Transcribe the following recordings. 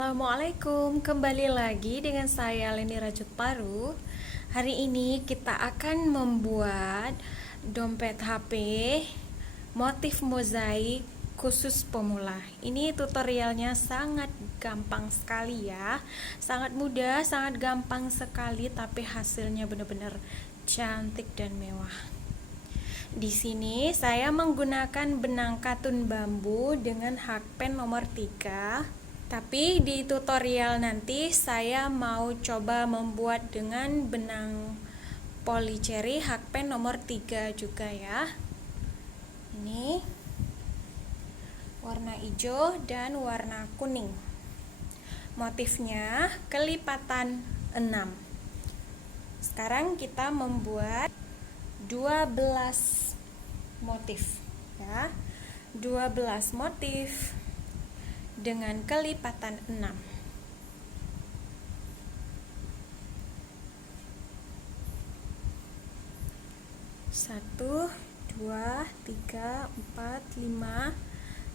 Assalamualaikum, kembali lagi dengan saya Leni Rajut Paru. Hari ini kita akan membuat dompet HP motif mozaik khusus pemula. Ini tutorialnya sangat gampang sekali ya, sangat mudah, sangat gampang sekali, tapi hasilnya benar-benar cantik dan mewah. Di sini saya menggunakan benang katun bambu dengan hakpen nomor 3. Tapi di tutorial nanti saya mau coba membuat dengan benang polycherry hakpen nomor 3 juga ya. Ini warna hijau dan warna kuning. Motifnya kelipatan 6. Sekarang kita membuat 12 motif ya. 12 motif dengan kelipatan 6. Satu, dua, tiga, empat, lima,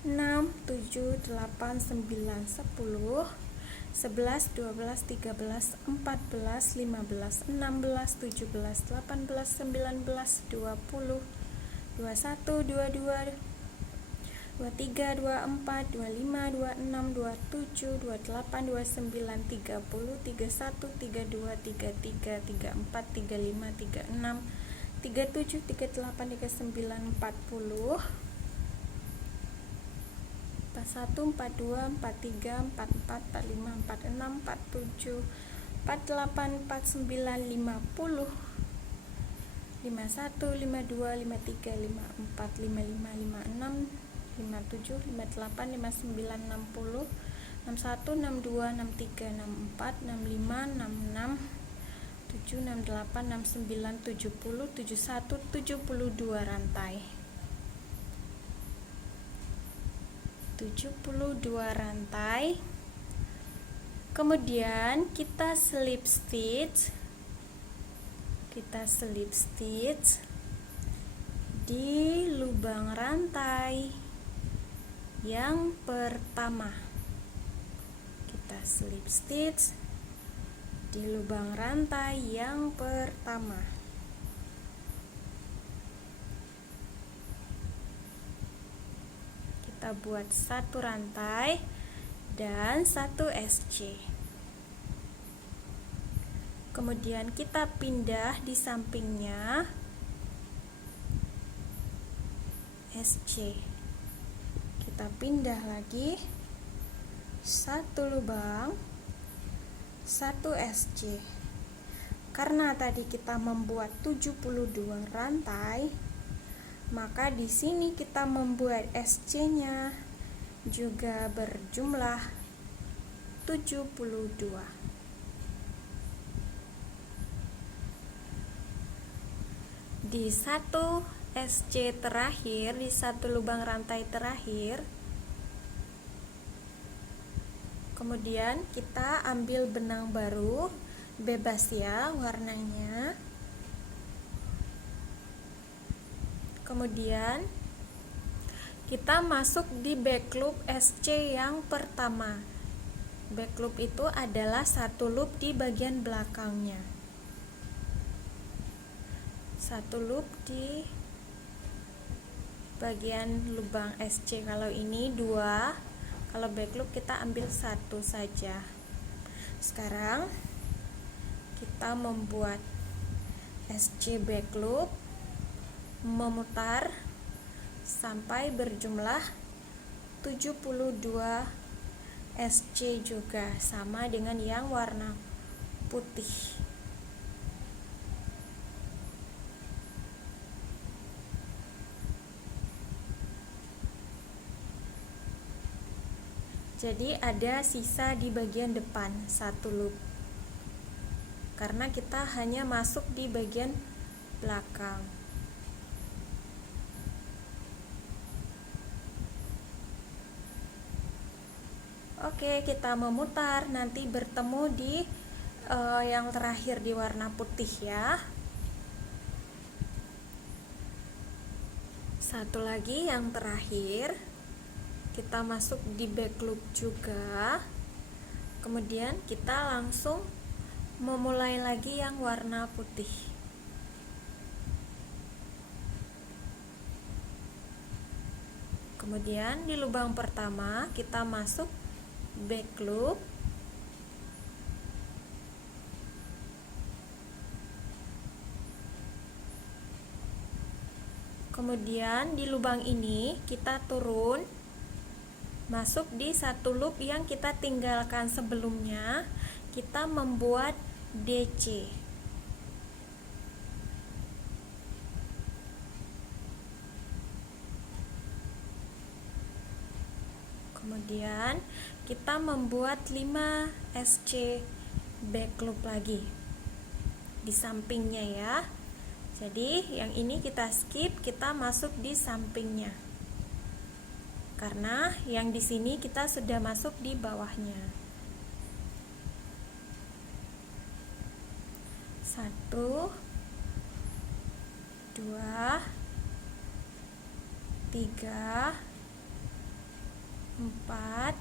6, 7, 8, 9, 10, 11, 12, 13, 14, 15, 16, 17, 18, 19, 20, 21, 22, 23, 24, 25, 26, 27, 28, 29, 30, 31, 32, 33, 34, 35, 36, 37, 38, 39, 40, 41, 42, 43, 44, 45, 46, 47, 48, 49, 50, 51, 52, 53, 54, 55, 56, 57, 58, 59, 60, 61, 62, 63, 64, 65, 66, 7, 68, 69, 70, 71, 72 rantai. 72 rantai. Kemudian kita slip stitch. Di lubang rantai yang pertama. Kita slip stitch di lubang rantai yang pertama. Kita buat satu rantai dan satu SC. Kemudian kita pindah di sampingnya SC. Kita pindah lagi satu lubang, satu SC. Karena tadi kita membuat 72 rantai, maka di sini kita membuat SC-nya juga berjumlah 72. Di satu SC terakhir, di satu lubang rantai terakhir, kemudian kita ambil benang baru, bebas ya warnanya. Kemudian kita masuk di back loop SC yang pertama. Back loop itu adalah satu loop di bagian belakangnya. Satu loop di bagian lubang SC. Kalau ini 2, kalau back loop kita ambil satu saja. Sekarang kita membuat SC back loop, memutar sampai berjumlah 72 SC juga, sama dengan yang warna putih. Jadi ada sisa di bagian depan satu loop, karena kita hanya masuk di bagian belakang. Oke, kita memutar, nanti bertemu di yang terakhir di warna putih ya. Satu lagi yang terakhir, kita masuk di back loop juga, Kemudian kita langsung memulai lagi yang warna putih. Kemudian di lubang pertama kita masuk back loop. Kemudian di lubang ini kita turun, masuk di satu loop yang kita tinggalkan sebelumnya. Kita membuat DC. Kemudian kita membuat 5 SC back loop lagi di sampingnya ya. Jadi yang ini kita skip, kita masuk di sampingnya. Karena yang di sini kita sudah masuk di bawahnya. 1 2 3 4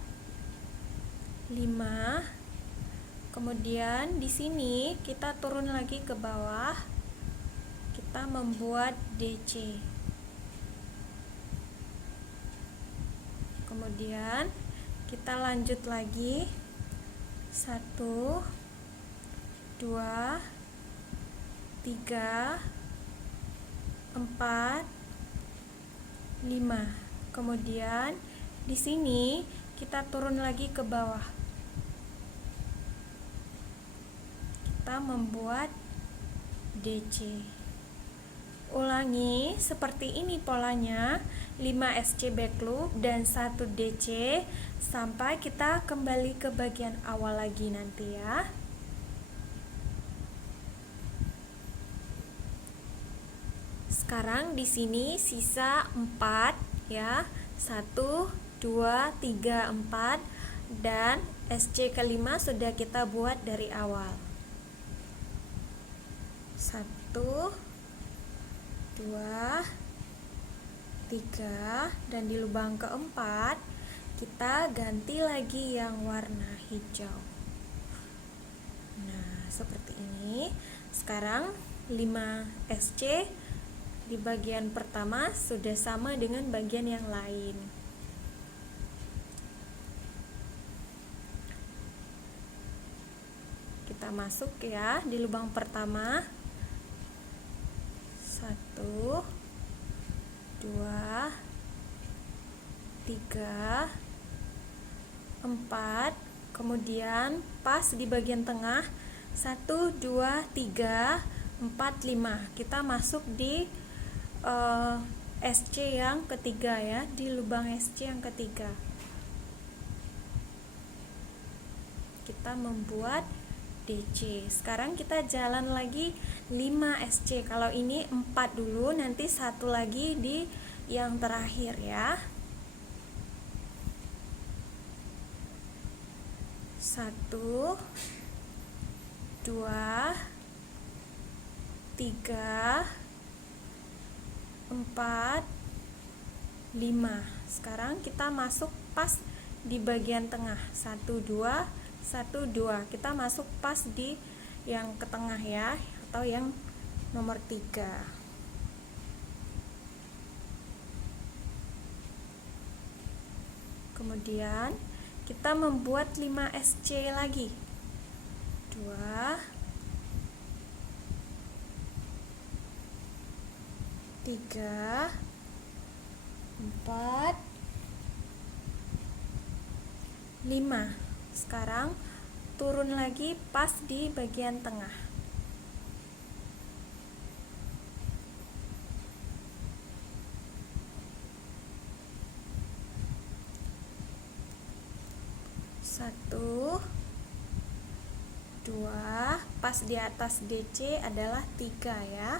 5. Kemudian di sini kita turun lagi ke bawah. Kita membuat DC. Kemudian kita lanjut lagi. 1 2 3 4 5. Kemudian di sini kita turun lagi ke bawah. Kita membuat DC. Ulangi seperti ini polanya, 5 SC back loop dan 1 DC sampai kita kembali ke bagian awal lagi nanti ya. Sekarang di sini sisa 4 ya. 1 2 3 4 dan SC kelima sudah kita buat dari awal. 1 2 3 dan di lubang keempat kita ganti lagi yang warna hijau. Nah, seperti ini. Sekarang 5 SC di bagian pertama sudah sama dengan bagian yang lain. Kita masuk ya di lubang pertama. 1 2 3 4. Kemudian pas di bagian tengah 1 2 3 4 5. Kita masuk di SC yang ketiga ya, di lubang SC yang ketiga. Kita membuat DC. Sekarang kita jalan lagi 5 SC. Kalau ini 4 dulu, nanti satu lagi di yang terakhir ya. 1 2 3 4 5. Sekarang kita masuk pas di bagian tengah. 1 2 1 2. Kita masuk pas di yang ke tengah ya, atau yang nomor 3. Kemudian kita membuat 5 SC lagi. 2 3 4 5. Sekarang turun lagi pas di bagian tengah. 1 2. Pas di atas DC adalah 3 ya.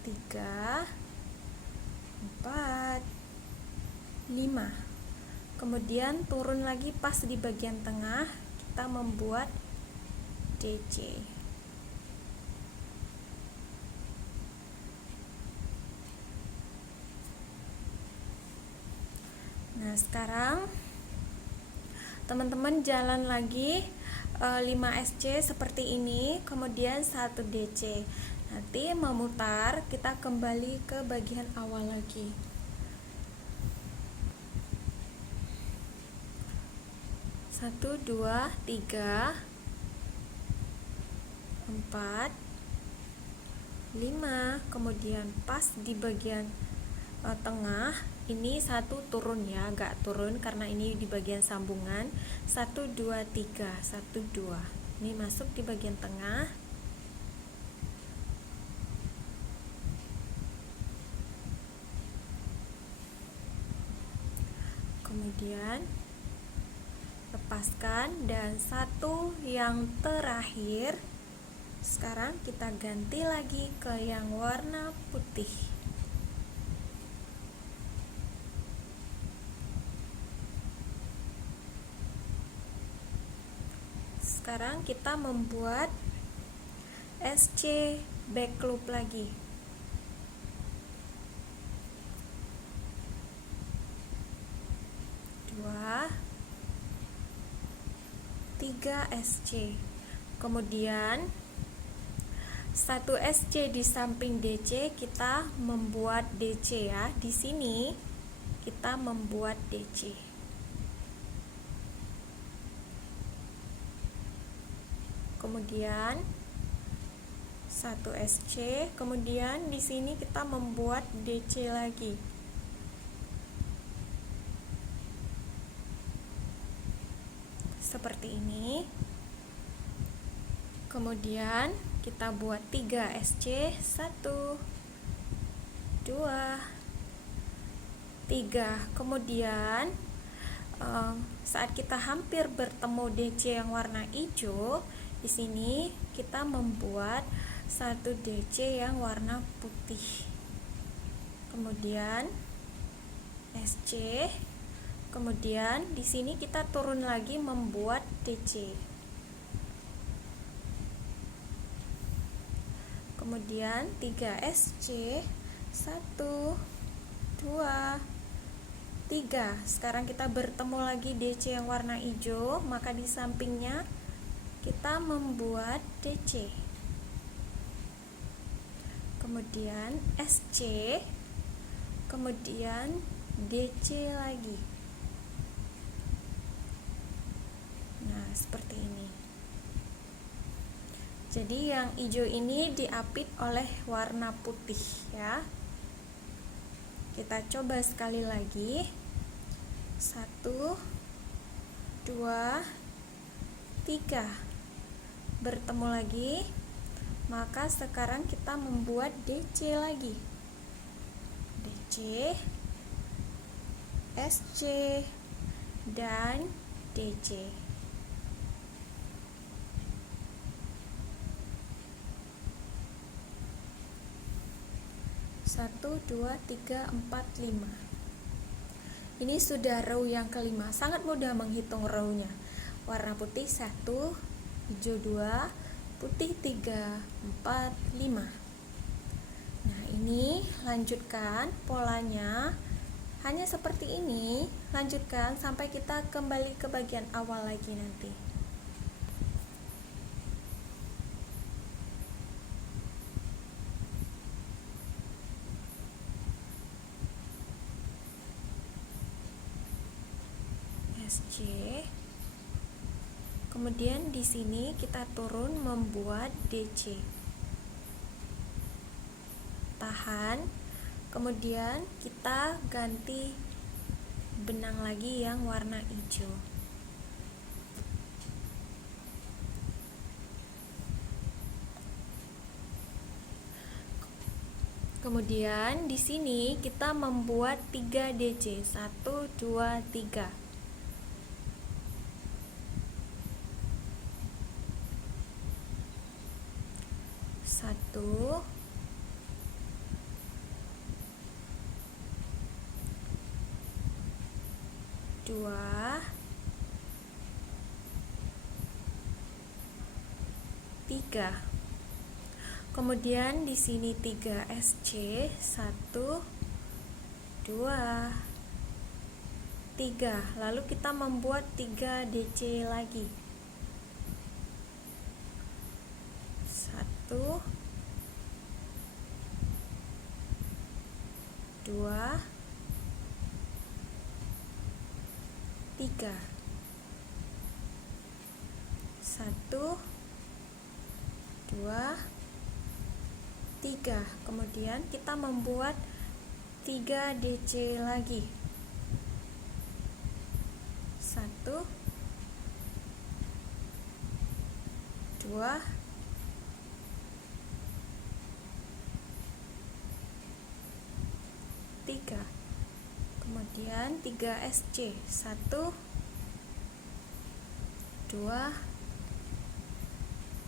3 4 5. Kemudian turun lagi pas di bagian tengah, kita membuat DC. Nah, sekarang teman-teman jalan lagi 5 SC seperti ini, kemudian 1 DC. Nanti memutar, kita kembali ke bagian awal lagi. Satu, dua, tiga, 4, 5, kemudian pas di bagian tengah ini 1 turun ya, agak turun karena ini di bagian sambungan. 1, 2, 3, 1, 2, ini masuk di bagian tengah. Kemudian lepaskan, dan 1 yang terakhir. Sekarang kita ganti lagi ke yang warna putih. Sekarang kita membuat SC back loop lagi. 2, 3 SC. Kemudian 1 SC di samping DC, kita membuat DC ya. Di sini kita membuat DC. Kemudian 1 SC, kemudian di sini kita membuat DC lagi. Seperti ini. Kemudian kita buat 3 SC, 1, 2, 3. Kemudian saat kita hampir bertemu DC yang warna hijau, di sini kita membuat 1 DC yang warna putih. Kemudian SC. Kemudian di sini kita turun lagi membuat DC. Kemudian 3 SC, 1, 2, 3. Sekarang kita bertemu lagi DC yang warna hijau, maka di sampingnya kita membuat DC. Kemudian SC, kemudian DC lagi. Nah, seperti ini. Jadi yang hijau ini diapit oleh warna putih ya. Kita coba sekali lagi. 1, 2, 3. Bertemu lagi. Maka sekarang kita membuat DC lagi. DC, SC, dan DC. 1, 2, 3, 4, 5. Ini sudah row yang kelima. Sangat mudah menghitung row-nya. Warna putih 1, hijau 2, putih 3, 4, 5. Nah, ini lanjutkan polanya. Hanya seperti ini. Lanjutkan sampai kita kembali ke bagian awal lagi nanti. SC. Kemudian di sini kita turun membuat DC. Tahan. Kemudian kita ganti benang lagi yang warna hijau. Kemudian di sini kita membuat 3 DC. 1, 2, 3. 1, 2, 3. Kemudian di sini 3 SC, 1, 2, 3. Lalu kita membuat 3 DC lagi. 1, 2, 3. 1, 2, 3. Kemudian kita membuat 3 DC lagi. 1, 2, 3. Kemudian 3 SC. 1, 2,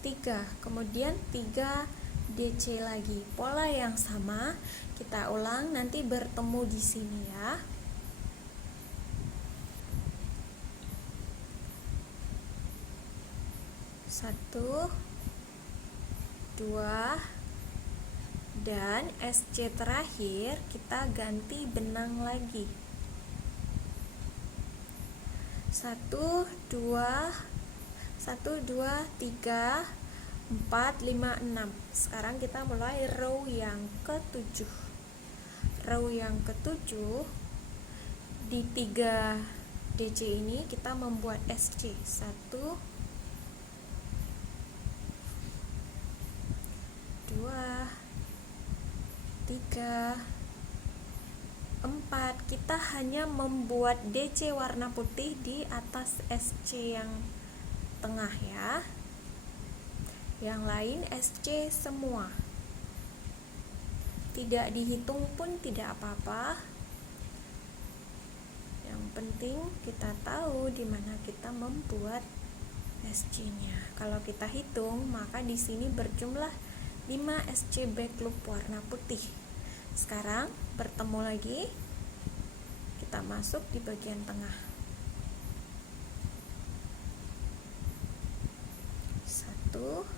3. Kemudian 3 DC lagi. Pola yang sama kita ulang, nanti bertemu di sini ya. 1, 2, dan SC terakhir kita ganti benang lagi. 1, 2, 3, 4, 5, 6. Sekarang kita mulai row yang ke-7. Row yang ke-7 di 3 DC ini kita membuat SC. 1, 2, 3, 4. Kita hanya membuat DC warna putih di atas SC yang tengah ya. Yang lain SC semua. Tidak dihitung pun tidak apa-apa. Yang penting kita tahu di mana kita membuat SC-nya. Kalau kita hitung, maka di sini berjumlah 5 SC back loop warna putih. Sekarang bertemu lagi. Kita masuk di bagian tengah. 1, 2,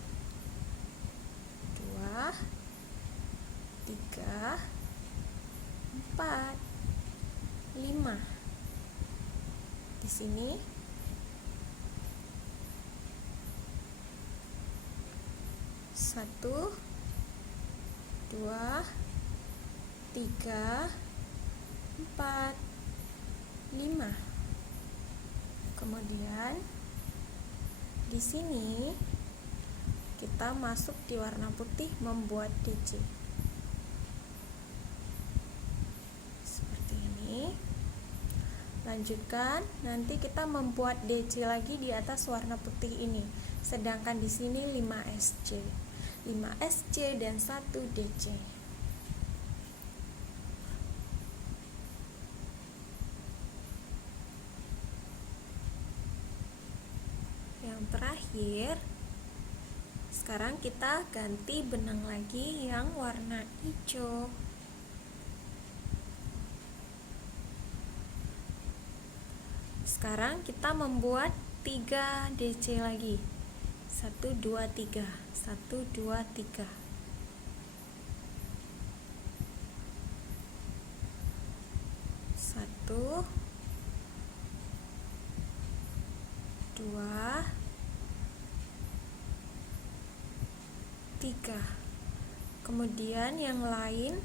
3, 4, 5. Di sini 1, 2, 3, 4, 5. Kemudian di sini kita masuk di warna putih membuat DC. Seperti ini. Lanjutkan, nanti kita membuat DC lagi di atas warna putih ini. Sedangkan di sini 5 SC. 5 SC dan 1 DC. Yang terakhir, sekarang kita ganti benang lagi yang warna hijau. Sekarang kita membuat 3 DC lagi. 1, 2, 3. 1, 2, 3. 1, 2, 3. Kemudian yang lain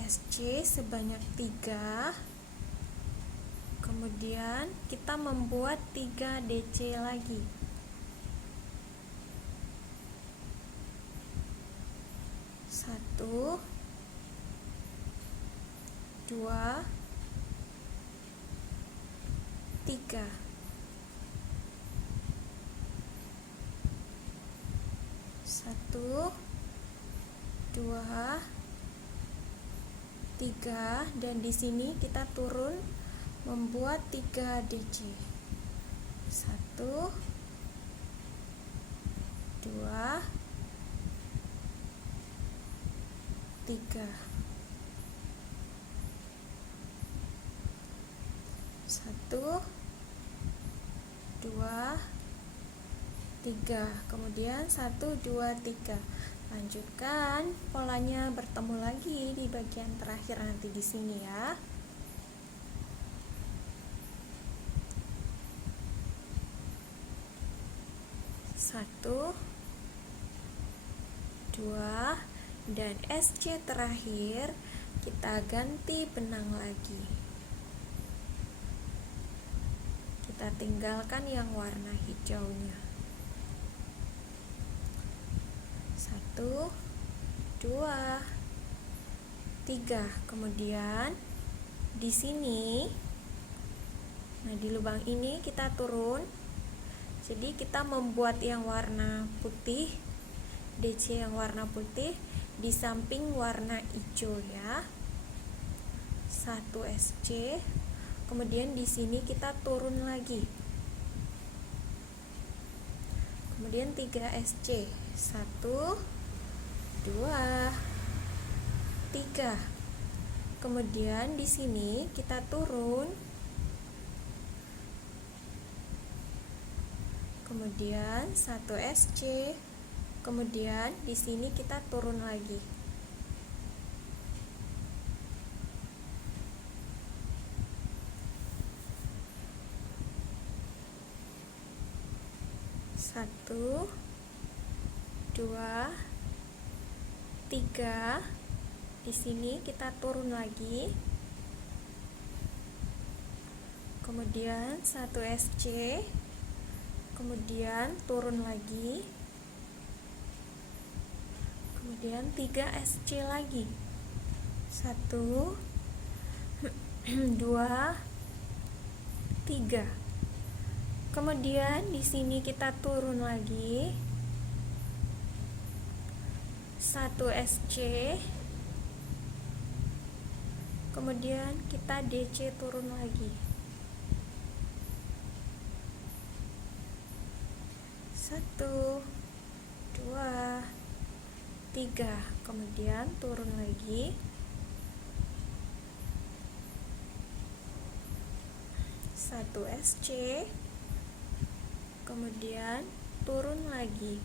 SC sebanyak 3. Kemudian kita membuat 3 DC lagi. 1, 2, 3. 1, 2, 3, dan di sini kita turun membuat 3 DC. 1, 2, 3. 1, 2, 3. Kemudian 1, 2, 3. Lanjutkan polanya, bertemu lagi di bagian terakhir nanti di sini ya. 1, 2, dan SC terakhir kita ganti benang lagi. Kita tinggalkan yang warna hijaunya. 1, 2, 3. Kemudian di sini, nah di lubang ini kita turun. Jadi kita membuat yang warna putih, DC yang warna putih di samping warna hijau ya. 1 SC. Kemudian di sini kita turun lagi. Kemudian 3 SC. 1, 2, 3. Kemudian di sini kita turun. Kemudian 1 SC. Kemudian di sini kita turun lagi. Satu, 2, 3. Di sini kita turun lagi. Kemudian 1 SC. Kemudian turun lagi. Kemudian 3 SC lagi. 1, 2, 3. Kemudian di sini kita turun lagi. 1 SC. Kemudian kita DC turun lagi. 1, 2, 3. Kemudian turun lagi. 1 SC. Kemudian turun lagi.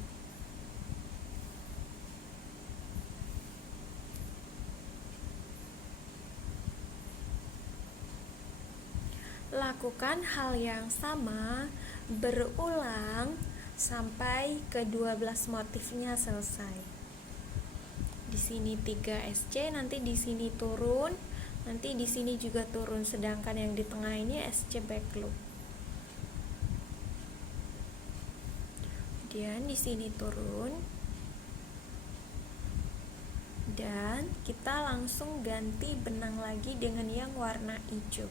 Lakukan hal yang sama berulang sampai ke 12 motifnya selesai. Di sini 3 SC, nanti di sini turun, nanti di sini juga turun, sedangkan yang di tengah ini SC back loop. Kemudian di sini turun, dan kita langsung ganti benang lagi dengan yang warna hijau.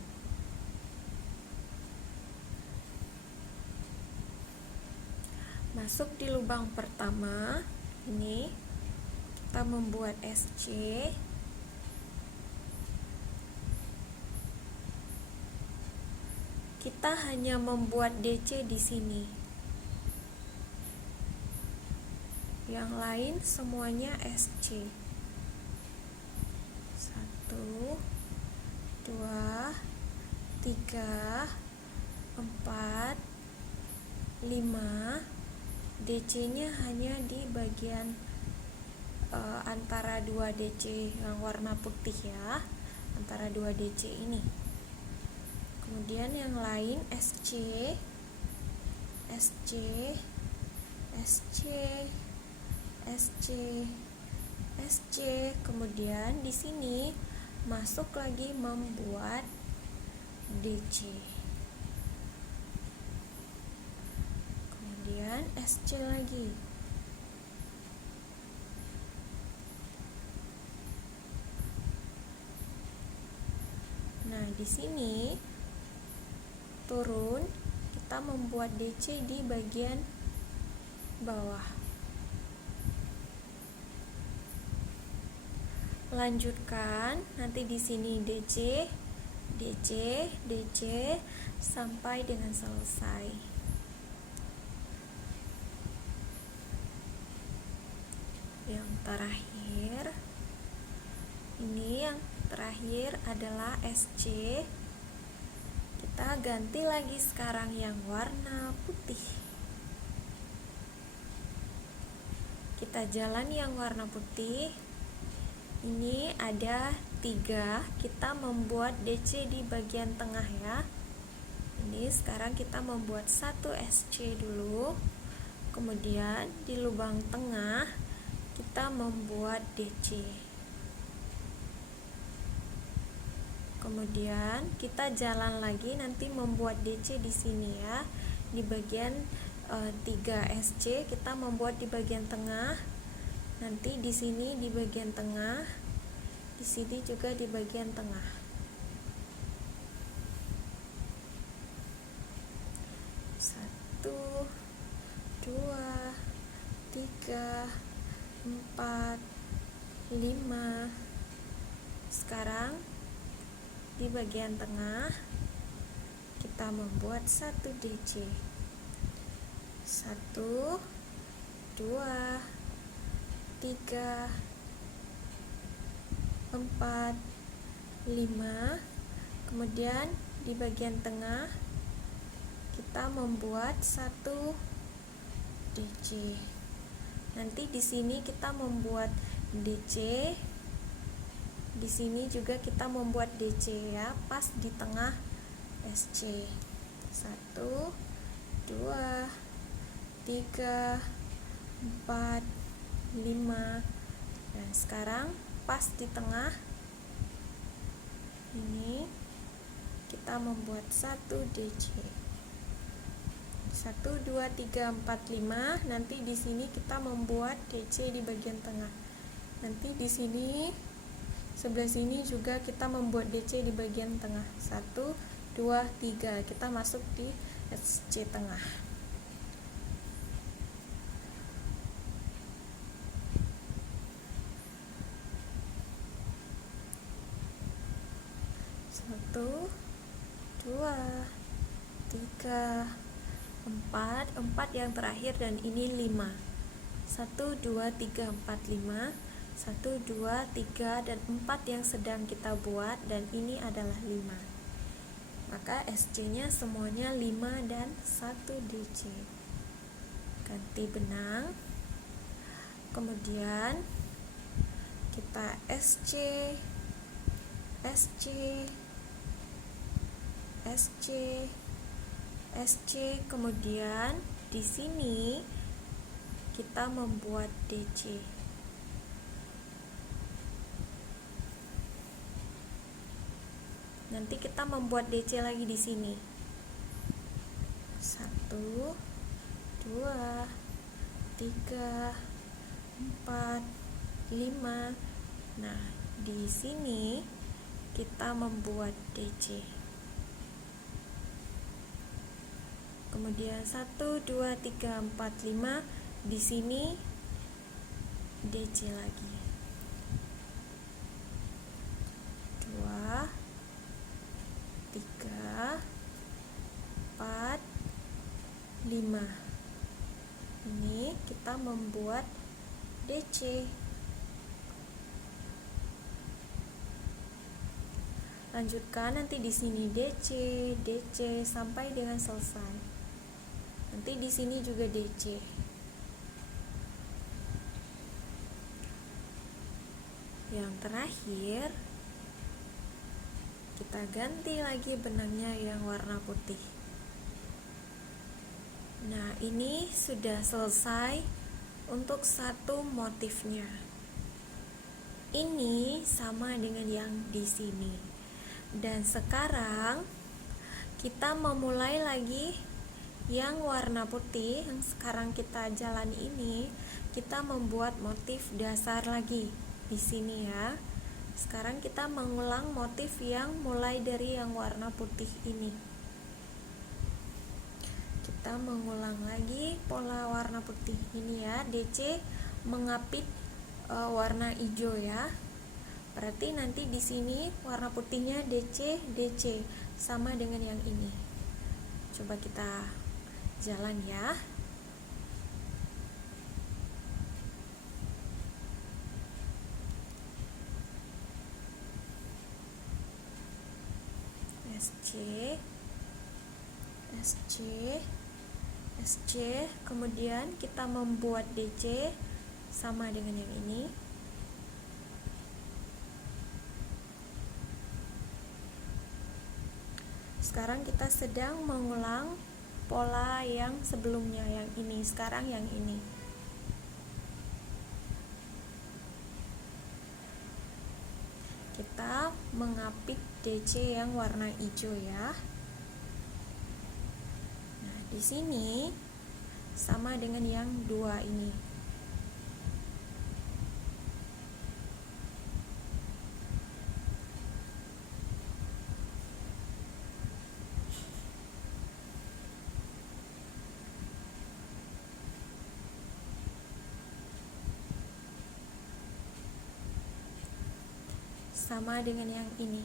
Masuk di lubang pertama, ini kita membuat SC. Kita hanya membuat DC di sini. Yang lain semuanya SC. 1, 2, 3, 4, 5. DC-nya hanya di bagian antara 2 DC yang warna putih ya, antara 2 DC ini. Kemudian yang lain SC, SC, SC, SC, SC. Kemudian di sini masuk lagi membuat DC. Kemudian SC lagi. Nah, di sini turun, kita membuat DC di bagian bawah. Lanjutkan, nanti di sini DC, DC, DC sampai dengan selesai. Yang terakhir, ini yang terakhir adalah SC. Kita ganti lagi sekarang yang warna putih. Kita jalan yang warna putih. Ini ada 3, kita membuat DC di bagian tengah ya. Ini sekarang kita membuat 1 SC dulu. Kemudian di lubang tengah kita membuat DC. Kemudian kita jalan lagi nanti membuat DC di sini ya. Di bagian 3SC kita membuat di bagian tengah. Nanti di sini di bagian tengah. Di sini juga di bagian tengah. 1 2 3 4 5. Sekarang di bagian tengah kita membuat 1 DC. 1 2 3 4 5. Kemudian di bagian tengah kita membuat 1 DC. Nanti di sini kita membuat DC. Di sini juga kita membuat DC ya, pas di tengah SC. 1 2 3 4 5. Dan sekarang pas di tengah ini kita membuat 1 DC. 1 2 3 4 5. Nanti di sini kita membuat DC di bagian tengah. Nanti di sini sebelah sini juga kita membuat DC di bagian tengah. 1 2 3. Kita masuk di SC tengah. Satu, 2 3 4 yang terakhir dan ini 5. 1 2 3 4 5. 1 2 3 dan 4 yang sedang kita buat, dan ini adalah 5. Maka SC nya semuanya 5 dan 1 DC. Ganti benang. Kemudian kita SC SC SC SC. Kemudian di sini kita membuat DC. Nanti kita membuat DC lagi di sini. 1 2 3 4 5. Nah, di sini kita membuat DC. Kemudian 1 2 3 4 5. Di sini DC lagi. 2 3 4 5. Ini kita membuat DC. Lanjutkan nanti di sini DC, DC sampai dengan selesai. Nanti di sini juga DC. Yang terakhir kita ganti lagi benangnya yang warna putih. Nah, ini sudah selesai untuk satu motifnya. Ini sama dengan yang di sini. Dan sekarang kita memulai lagi yang warna putih. Yang sekarang kita jalani ini, kita membuat motif dasar lagi di sini ya. Sekarang kita mengulang motif yang mulai dari yang warna putih ini. Kita mengulang lagi pola warna putih ini ya. DC mengapit warna hijau ya. Berarti nanti di sini warna putihnya DC, DC sama dengan yang ini. Coba kita jalan ya. SC SC SC. Kemudian kita membuat DC sama dengan yang ini. Sekarang kita sedang mengulang pola yang sebelumnya, yang ini. Sekarang yang ini. kita mengapit DC yang warna hijau ya. Nah, di sini sama dengan yang dua ini. Sama dengan yang ini.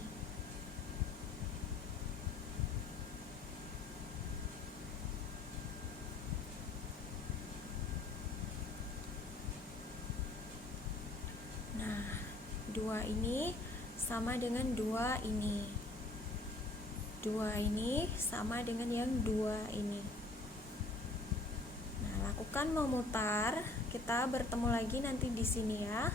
Nah, dua ini sama dengan dua ini. Dua ini sama dengan yang dua ini. Nah, lakukan memutar. Kita bertemu lagi nanti di sini ya.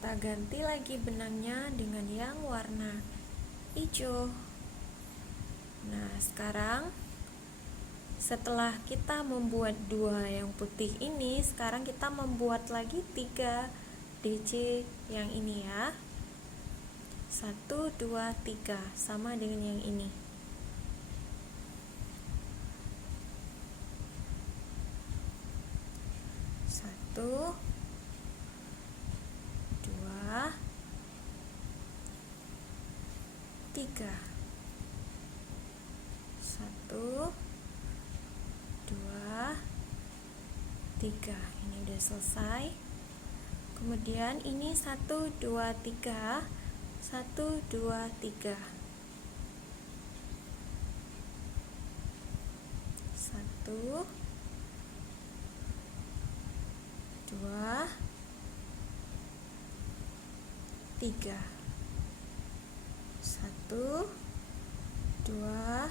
Kita ganti lagi benangnya dengan yang warna hijau. Nah, sekarang setelah kita membuat dua yang putih ini, sekarang kita membuat lagi 3 DC yang ini ya. 1, 2, 3 sama dengan yang ini. Satu, 3. 1, 2, 3. Ini udah selesai. Kemudian ini 1, 2, 3. 1, 2, 3. 1, 2, 3. 1, 2,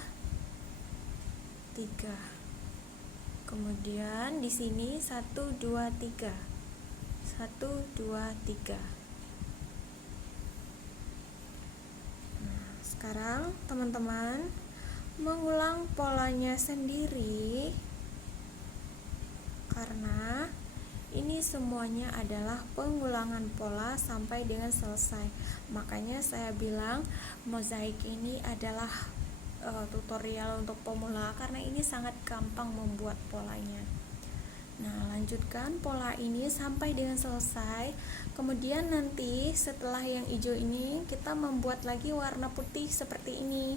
3. Kemudian di sini 1, 2, 3. 1, 2, 3. Nah, sekarang teman-teman mengulang polanya sendiri, karena ini semuanya adalah pengulangan pola sampai dengan selesai. Makanya saya bilang mozaik ini adalah tutorial untuk pemula, karena ini sangat gampang membuat polanya. Nah, lanjutkan pola ini sampai dengan selesai. Kemudian nanti setelah yang hijau ini kita membuat lagi warna putih seperti ini.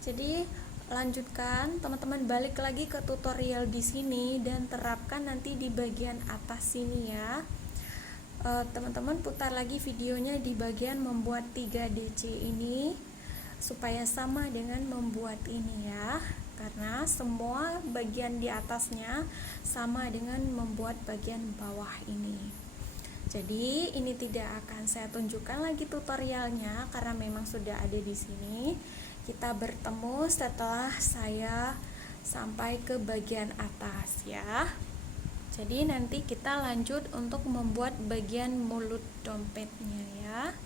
Jadi lanjutkan, teman-teman balik lagi ke tutorial di sini dan terapkan nanti di bagian atas sini ya. Teman-teman putar lagi videonya di bagian membuat 3 DC ini supaya sama dengan membuat ini ya, karena semua bagian di atasnya sama dengan membuat bagian bawah ini. Jadi ini tidak akan saya tunjukkan lagi tutorialnya karena memang sudah ada di sini. Kita bertemu setelah saya sampai ke bagian atas ya. Jadi nanti kita lanjut untuk membuat bagian mulut dompetnya ya.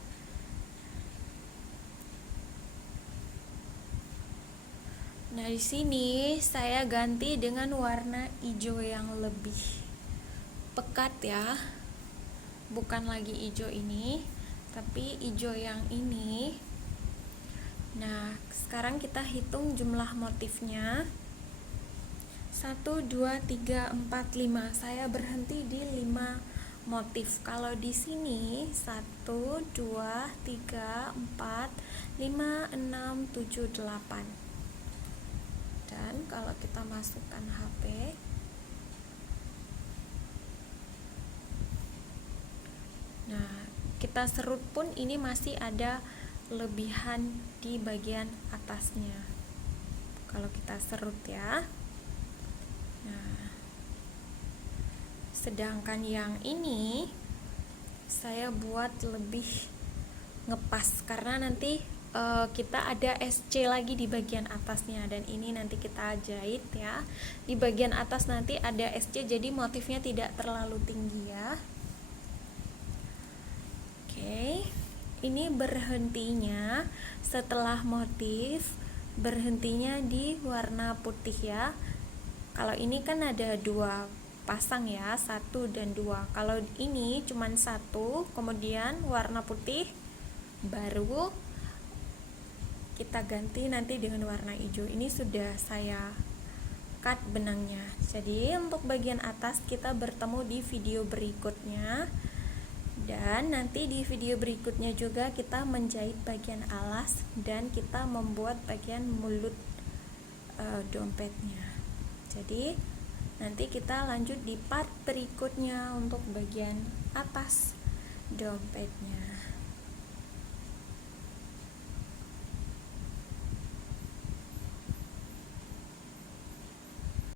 Nah, di sini saya ganti dengan warna hijau yang lebih pekat ya. Bukan lagi hijau ini, tapi hijau yang ini. Nah, sekarang kita hitung jumlah motifnya. 1, 2, 3, 4, 5. Saya berhenti di 5 motif. Kalau di sini 1, 2, 3, 4, 5, 6, 7, 8. Dan kalau kita masukkan HP, nah, kita serut pun ini masih ada lebihan di bagian atasnya kalau kita serut ya. Nah, sedangkan yang ini saya buat lebih ngepas karena nanti kita ada SC lagi di bagian atasnya, dan ini nanti kita jahit ya. Di bagian atas nanti ada SC, jadi motifnya tidak terlalu tinggi ya. Oke. ini berhentinya setelah motif, berhentinya di warna putih ya. Kalau ini kan ada dua pasang ya, 1 dan 2. Kalau ini cuman 1, kemudian warna putih, baru kita ganti nanti dengan warna hijau. Ini sudah saya cut benangnya. Jadi untuk bagian atas kita bertemu di video berikutnya. Dan nanti di video berikutnya juga kita menjahit bagian alas dan kita membuat bagian mulut dompetnya. Jadi nanti kita lanjut di part berikutnya untuk bagian atas dompetnya.